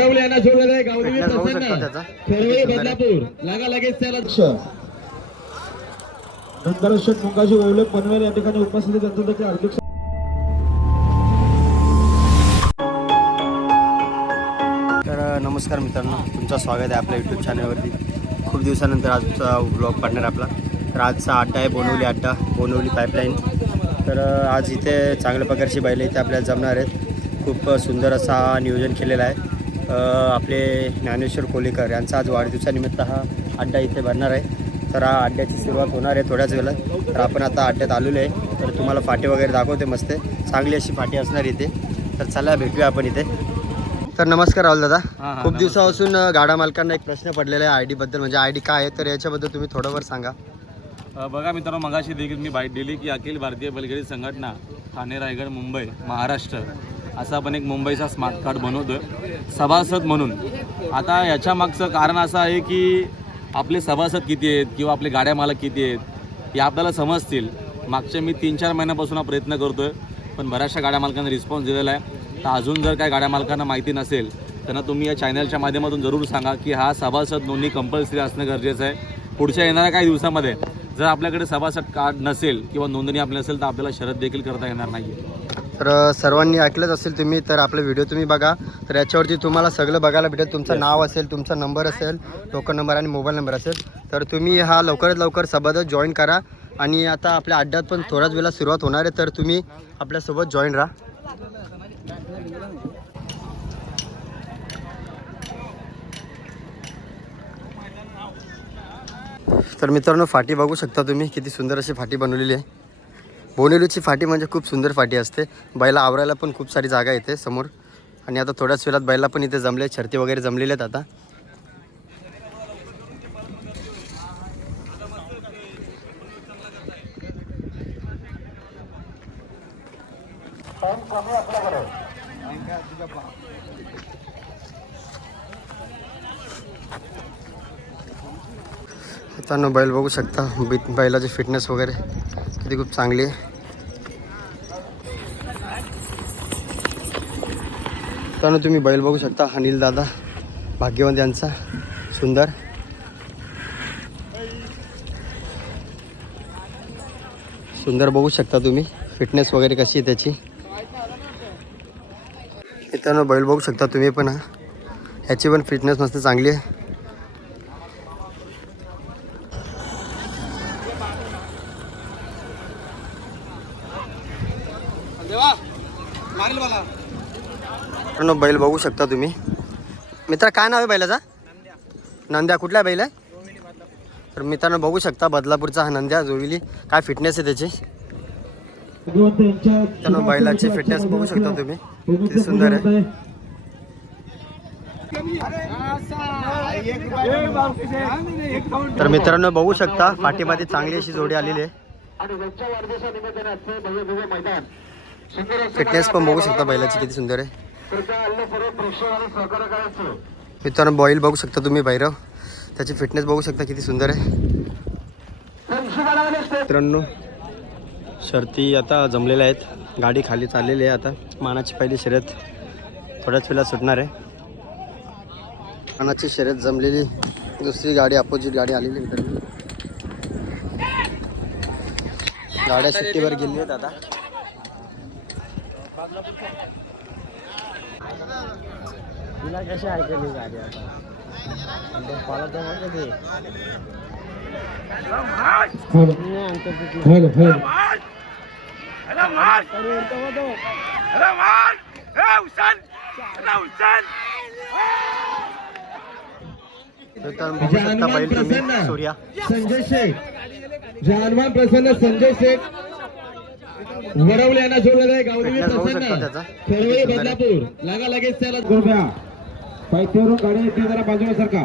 यांना आहे गावदेवी प्रसन्न. बदलापूर. लागा लगेच त्याला. नंतर शेठ मुंगाशी ओळख पनवेल या ठिकाणी उपस्थित हार्दिक तर नमस्कार मित्रांनो. तुमचं स्वागत आहे आपल्या यूट्यूब चॅनलवरती खूप दिवसानंतर आजचा ब्लॉग पाडणार आपला. तर आजचा अड्डा आहे बोनवली अड्डा बोनवली पाईपलाईन तर आज इथे चांगल्या प्रकारची बैलं इथे आपल्याला जमणार आहेत. खूप सुंदर असा हा नियोजन केलेला आहे. आपले ज्ञानेश्वर कोलेकर यांचा आज वाढदिवसानिमित्त हा अड्डा इथे भरणार आहे. तर हा अड्ड्याची सुरुवात होणार आहे थोड्याच वेळात. तर आपण आता अड्ड्यात आलेलो आहे. तर तुम्हाला फाटी वगैरे दाखवते मस्त. चांगली अशी फाटी असणार इथे. तर चला भेटूया आपण इथे. तर नमस्कार राहुल दादा. खूप दिवसापासून गाडा मालकांना एक प्रश्न पडलेला आहे आय डी बद्दल. म्हणजे आय डी काय आहे? तर याच्याबद्दल तुम्ही थोडंफार सांगा. बघा मित्रांनो मगाशी देखील मी बाईट दिली की अखिल भारतीय बैलगाडी संघटना ठाणे रायगड मुंबई महाराष्ट्र असा आपण एक मुंबईचा स्मार्ट कार्ड बनवतोय. सभासद म्हणून. आता याच्या मागचं कारण असं आहे की आपले सभासद किती आहेत किंवा आपले गाड्या मालक किती आहेत हे आपल्याला समजतील. मागच्या मी तीन चार महिन्यापासून हा प्रयत्न करतोय पण बऱ्याचशा गाड्या मालकांना रिस्पॉन्स दिलेला आहे. तर अजून जर काय गाड्या मालकांना माहिती नसेल त्यांना तुम्ही या चॅनलच्या माध्यमातून जरूर सांगा की हा सभासद नोंदणी कंपल्सरी असणं गरजेचं आहे. पुढच्या येणाऱ्या काही दिवसामध्ये जर आपल्याकडे सभासद कार्ड नसेल किंवा नोंदणी आपली नसेल तर आपल्याला शरद देखील करता येणार नाही तर सर्वांनी ऐकलंच असेल तुम्ही तर आपला व्हिडिओ तुम्ही बघा. तर याच्यावरती तुम्हाला सगळं बघायला भेटेल. तुमचं नाव असेल तुमचा नंबर असेल टोकन नंबर आणि मोबाईल नंबर असेल. तर तुम्ही हा लवकरात लवकर सभासद जॉईन करा. आणि आता आपल्या अड्ड्यात पण थोड्याच वेळा सुरुवात होणार आहे तर तुम्ही आपल्यासोबत जॉईन राहा. तर मित्रांनो फाटी बघू शकता तुम्ही किती सुंदर अशी फाटी बनवलेली आहे. बोनेलूची फाटी म्हणजे खूप सुंदर फाटी असते. बैला आवरायला पण खूप सारी जागा येते समोर. आणि आता थोड्याच वेळात बैला पण इथे जमले छरती वगैरे जमलेले आहेत आता. मित्रांनो बैल बघू शकता. बी- बैलाची फिटनेस वगैरे किती खूप चांगली आहे. मित्रांनो तुम्ही बैल बघू शकता. अनिल दादा भाग्यवंत यांचा सुंदर. सुंदर बघू शकता तुम्ही. फिटनेस वगैरे कशी आहे त्याची. मित्रांनो बैल बघू शकता तुम्ही पण हा. ह्याची पण फिटनेस मस्त चांगली आहे. मित्रांनो बैल बघू शकता तुम्ही. मित्र काय नाव आहे बैलाचा? नंद्या. कुठला बैल? आहे तर मित्रांनो बघू शकता बदलापूरचा हा नंद्या जोविली. काय फिटनेस आहे त्याची? मित्रांनो बैलाची फिटनेस बघू शकता तुम्ही. किती सुंदर आहे. तर मित्रांनो बघू शकता पाठीमध्ये चांगली अशी जोडी आलेली आहे. फिटनेस पण बघू शकता बैलाची किती सुंदर आहे. मित्रांनो बॉईल बघू शकता तुम्ही भैरव. त्याची फिटनेस बघू शकता किती सुंदर आहे. मित्रांनो शर्ती आता जमलेल्या आहेत. गाडी खाली चाललेली आहे आता. मानाची पहिली शर्यत थोड्याच वेळा सुटणार आहे. मानाची शर्यत जमलेली. दुसरी गाडी अपोजिट गाडी आलेली मित्रांनो. गाड्या सुट्टीवर गेली आहेत आता. तिला कशी ऐकली गाडी आता? हॅलो हॅलो मित्रांनो बघू शकता बैल तुम्ही सूर्या संजय शेख. जानवान प्रसन्न संजय शेख. वडवले यांना सोडलं आहे शकता प्रसन्न. खेळवळी बदलापूर. लागा लगेच त्याला. गोप्या पायथ्यावरून गाडी येते जरा बाजूला सरका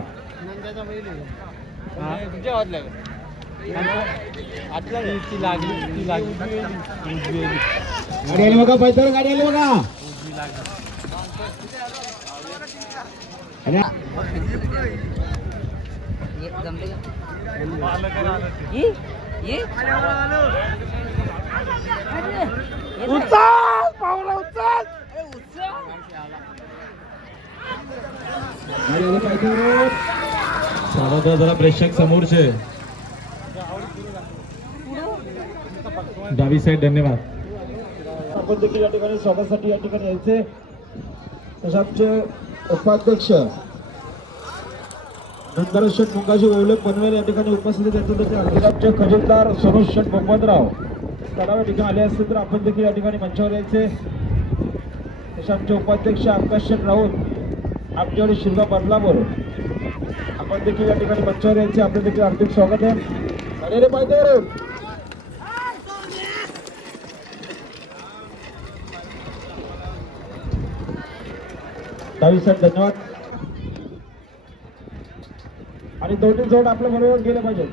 गाडी आली बघा पायथ्यावर गाडी आली बघा गाडी आली पायथ्यावर सावध जरा प्रेक्षक समोरचे. डावी साईड धन्यवाद. आपण देखील या ठिकाणी स्वागतासाठी या ठिकाणी यायचे. तसे आमचे उपाध्यक्ष नंदर शेठ मुंगाजी ओवले पनवेल या ठिकाणी उपस्थित आहेत. आमचे खजिनदार सरोज शेठ मोहम्मदराव. तलाव ठिकाणी आले असतील तर आपण देखील या ठिकाणी मंचावर यायचे. तसे आमचे उपाध्यक्ष आकाश शेठ राऊत आमच्याकडे शिल्पा बदलापूर. आपण देखील या ठिकाणी मच्छर यांचे आपलं देखील हार्दिक स्वागत आहे. अरे रे पाहिजे दहावी सर धन्यवाद. आणि दोन्ही जोड आपल्या बरोबर गेले पाहिजे.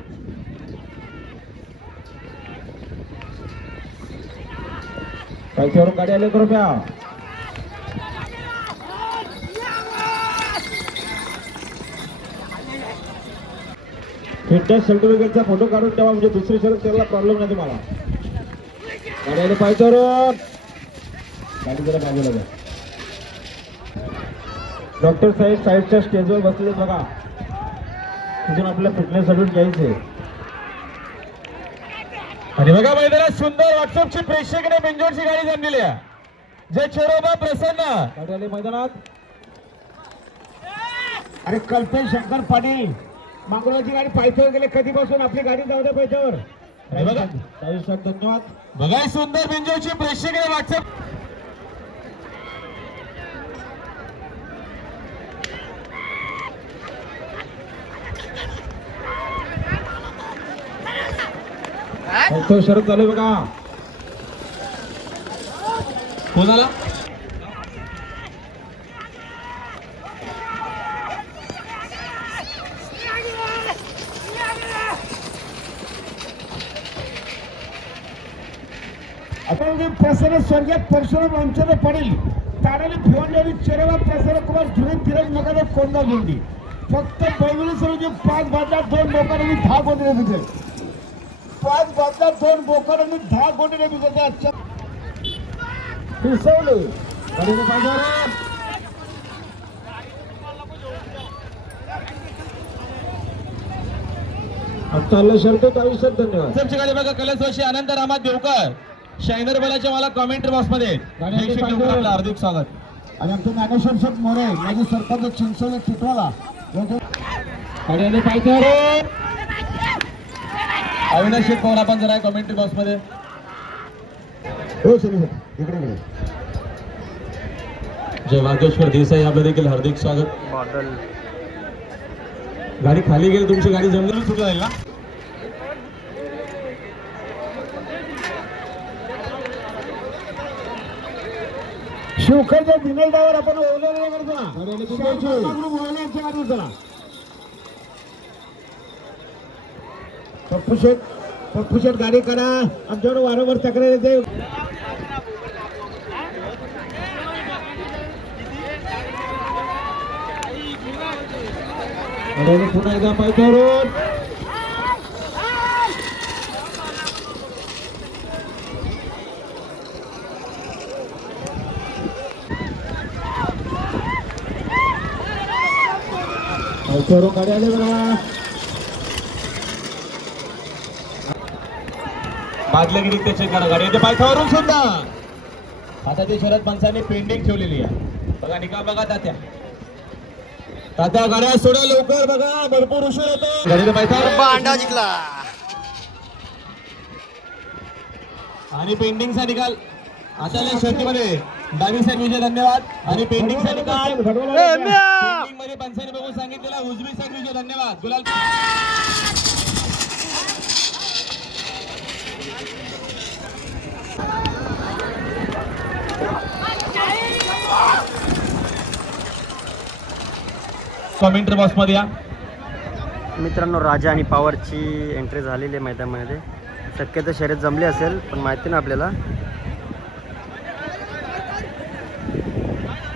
पैशावरून गाडी आले कृपया फिटनेस सर्टिफिकेटचा फोटो काढून ठेवा म्हणजे दुसरी शरद त्याला प्रॉब्लेम नाही तुम्हाला. गाडी पाहिजे गाडी जरा बाजूला जा. डॉक्टर साहेब साईडच्या स्टेजवर बसलेले बघा. तिथून आपल्या फिटनेस सर्टिफिकेट घ्यायचे आणि बघा मैदानात सुंदर व्हॉट्सअपची प्रेक्षकाने बेंजोरची गाडी जमलेली आहे. जय चोरोबा प्रसन्न. मैदानात. अरे कल्पेश शंकर पाटील. मांगरोळची गाडी पायथ्यावर गेले. कधीपासून आपली गाडी जाऊ द्या पायथ्यावर? हे धन्यवाद. बघा ही सुंदर बेंजोरची प्रेक्षकाने व्हॉट्सअप तो शरद चालू बघा. कोणाला? आपण जे प्रसन्न स्वर्गीय परशुराम आमच्याकडे पडेल ताराने भिवंडलेली चेरेवा प्रसन्न कुमार धुळे फिरत नका कोंडा जोडली फक्त बैगुली सरोजी पाच बादला दोन बोकारांनी दहा गोंडे दिले पाच बादला दोन बोकारांनी दहा गोंडे दिले आजच्या पिसवले गाडीने पाहिजे चाललं शर्ट आयुष्यात धन्यवाद. बघा कलसवाशी आनंद रामात देवकर. शायनर बलाच्या मला कॉमेंट्री बॉक्समध्ये गाडी जय श्री पाहिजे. देवकर, आपलं हार्दिक स्वागत. आणि आमचे ज्ञानेश्वर शेठ मोरे माझे सरपंच चिंचोले चिटवाला अविनाश शेठ पवार आपण जरा कॉमेंट्री बॉक्समध्ये हो सुनील इकडे इकडे. जय वागेश्वर देसाई आपलं देखील हार्दिक स्वागत. गाडी खाली गेली तुमची गाडी जंगल सुरू जाईल ना? शिवखरच्या विनोदावर आपण ओवलेलं करतो ना पप्पू शेठ पप्पू शेठ गाडी करा. आमच्यावर वारंवार तक्रार येते. पुन्हा एकदा पायथ्यावरून. पायथ्यावरून गाडी आली बघा बादलगिरी ते चेक करा गाडी येते पायथ्यावरून सुद्धा. आता ते शरद पंचांनी पेंडिंग ठेवलेली आहे. बघा निकाल बघा तात्या. तात्या गाड्या सोडा लवकर बघा. भरपूर उशीर होतो गाडीला पायथ्यावर जिंकला. आणि पेंडिंगचा निकाल आता या शर्टीमध्ये डावी साईड विजय धन्यवाद. आणि पेंडिंगचा निकाल पेंडिंगमध्ये पंचाने बघून सांगितलेला उजवी साईड विजय धन्यवाद. गुलाल कमेंट्री बॉक्समध्ये या. मित्रांनो राजा आणि पॉवरची एंट्री झालेली आहे मैदानामध्ये. शक्यतो शर्यत जमली असेल पण माहिती ना आपल्याला.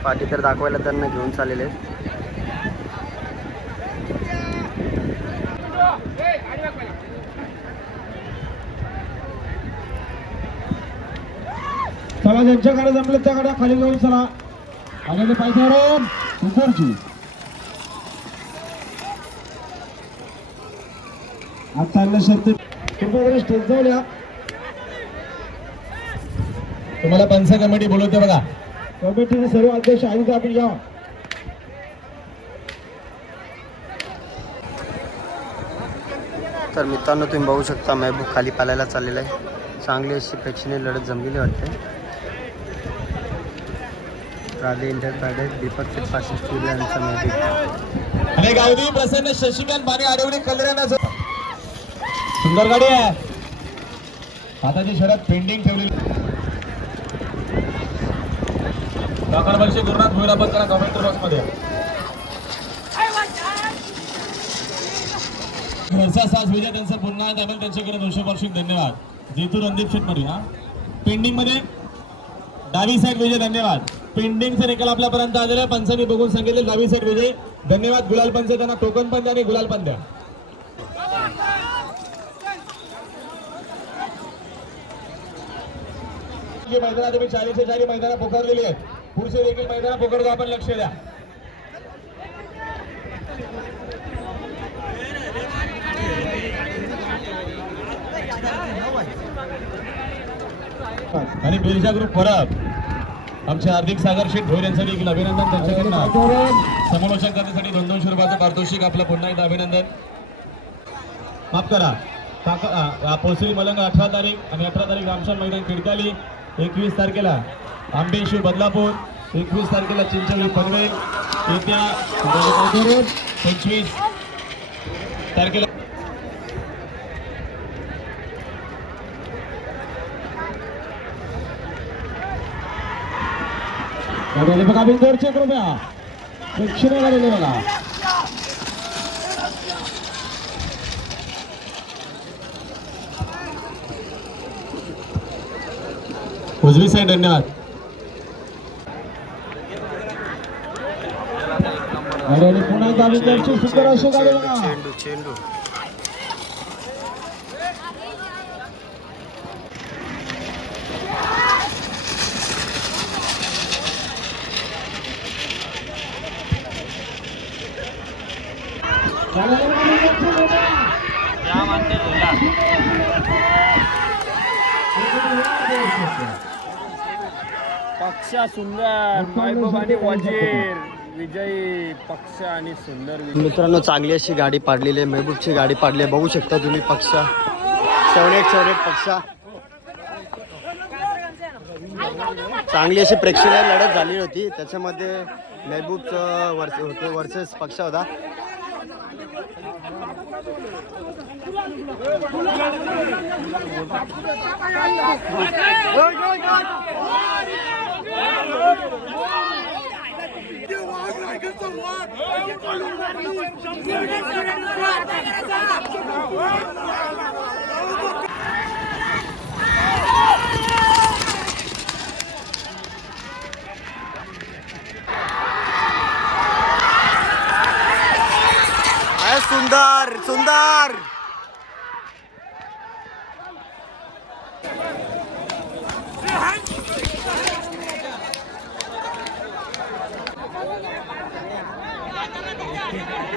पाठी तर दाखवायला त्यांना घेऊन चाललेले चला ज्यांच्या गाड्या त्याकडे त्या गाड्या खाली जाऊन चला. आणि पायथ्यावरून उपरची आता चांगल्या स्टेज या. तुम्हाला पंच कमिटी बोलवते बघा. कमिटीचे सर्व अध्यक्ष आयुक्त आपण या तर मित्रांनो तुम्ही बघू शकता महबूब खाली पालायला चाललेला आहे. चांगली अशी प्रेक्षणीय लढत जमलेली वाटते. राधे इंटरप्रायडेड दीपक चिटपाशी स्टुडिओ यांचा महबूब आणि गावदी प्रसन्न शशिकांत पाणी आडवणी कल्याणा सुंदर गाडी आहे. हाताची शरद पेंडिंग ठेवलेली. डॉक्टर वर्षी गुरुनाथ भुईरापत करा कमेंट बॉक्समध्ये घरचा सास विजय त्यांचं पुन्हा आहे आम्हाला त्यांच्याकडे दोनशे पार्श्विक धन्यवाद. जेतू रणदीप शेटमध्ये हा. पेंडिंगमध्ये डावी साईड विजय धन्यवाद. पेंडिंगचे निकाल आपल्यापर्यंत आलेला आहे. पंचांनी बघून सांगितले डावी साईड विजय धन्यवाद. गुलाल पंच त्यांना टोकन पण द्या आणि गुलाल पण द्या. मैदानात तुम्ही चाळीसशे चाळीस मैदानं पोकारलेली आहेत. पुढचे देखील मैदान पकडतो आपण लक्ष द्या. आणि बिरजा ग्रुप फरक आमचे हार्दिक सागर शेठ ढोर यांचं देखील अभिनंदन त्यांच्याकडनं. समालोचन करण्यासाठी दोन दोनशे रुपयाचं पारितोषिक आपलं पुन्हा एकदा अभिनंदन. माफ करा. काका पोसरी मलंग अठरा तारीख आणि अठरा तारीख रामशान मैदान खिडकाली एकवीस तारखेला आंबेशिव बदलापूर एकवीस तारखेला चिंचवली पनवेल येत्या पंचवीस तारखेला गाडीवाले बघा बिंदोरचे कृपया दक्षिणे बघा उजवी साईड धन्यवाद गाडीवाले पुन्हा एकदा बिंदोरची सुंदर अशी गाडी बघा चेंडू चेंडू पक्ष सुंदर महबूब आणि वजीर विजयी पक्ष आणि सुंदर मित्रांनो चांगली अशी गाडी पाडलेली आहे. महबूबची गाडी पाडली आहे. बघू शकता तुम्ही पक्षा. सेवन एट सेवन एट पक्षा. चांगली अशी प्रेक्षणीय लढत झाली होती. त्याच्यामध्ये महबूबचं वर्ष होतं वर्सेस पक्ष होता. सुंदर सुंदर. Yeah.